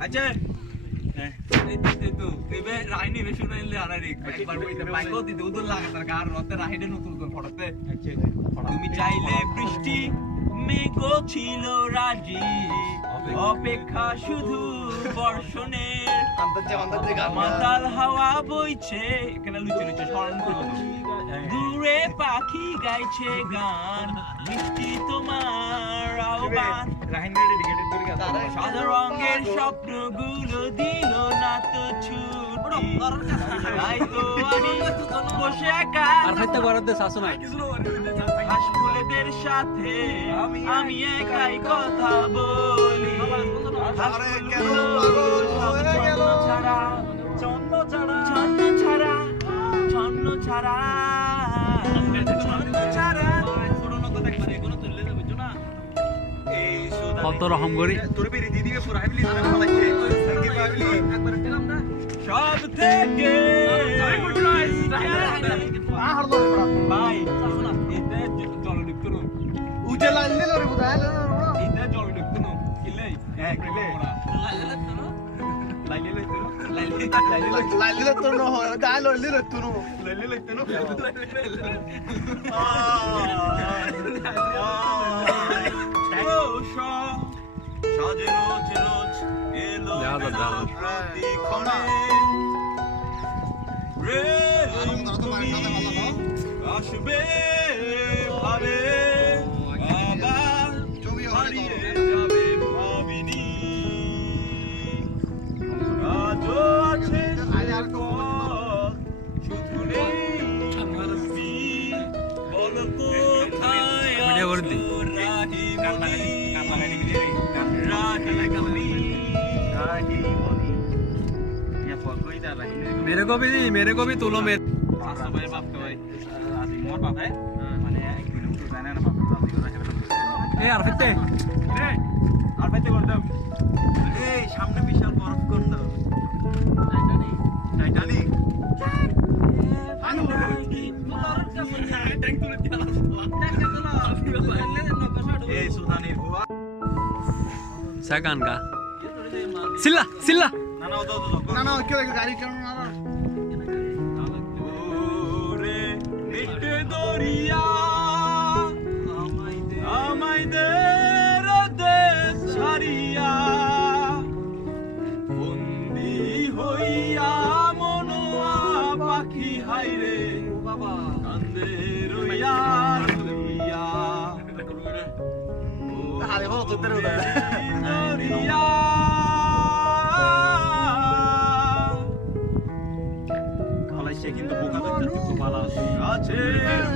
আচ্ছা তো এবে রাইনি বেশি নাইলে আনারি একবার কইতে বাইকও দিতে উদল লাগে তার গার রতে রাইডে নতুন করে ফটোতে তুমি চাইলে বৃষ্টি মেঘও ছিল রাজি অপেক্ষা শুধু বর্ষণের মাতাল হাওয়া বইছে এখানে লুচে লুচে স্মরণ করবো দূরে পাখি গাইছে গান মিষ্টি তোমার আহ্বান সাদা রঙের স্বপ্নগুলো দিল না তো ছুটি তাই তো আমি বসে একা হাঁসফুলেদের সাথে আমি একাই কথা বলি ছন্ন ছাড়া কত রকম করি সব থেকে ভাই জল ঢুকতো উঠে লাগলে জল ঢুকতো কিলে লাইলে তো না হয় গায় লইলে তো না লাইলে লইতে না সাজে রোজ রোজ এলো প্রতিক্ষণে রে তুমি আসবে ভাবে আবার হারিয়ে যাবে ভাবিনি আজও আছে শুধু নেই বল কোথায় मेरे को भी तुलो मेरे সামনে বিশাল বরফ কোন টাইটানিক सेकंड का सिल्ला सिल्ला ना क्यों गाड़ी क्यों ना रे नित्य दरिया আমাদের দেশ ছাড়িয়া বন্দি হইয়া মনোয়া পাখি হাইরে বাবা কান্দে রইয়া রইয়া আরে বাবা তোদের দরিয়া সে কিন্তু বোকা দেখতে খুব ভালো আছে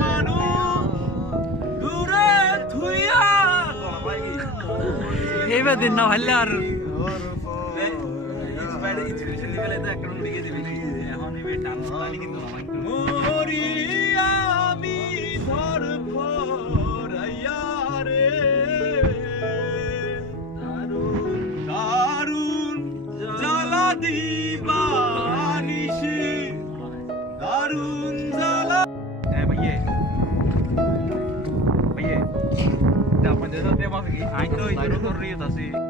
মানুষ দূরে থুইয়া এইবার দিন না ভালো আর ইনস্পিরেশন লেভেলে তো একটা লিখে দিবি এখন এই টানস্টানি কিন্তু মরি আমি ধর ফরাইয়া রে দারুন দারুন জ্বালা দিবা নিশি दारुण झाला भैया भैया आपण देतो ते बघ आई तो इथं रही होत असे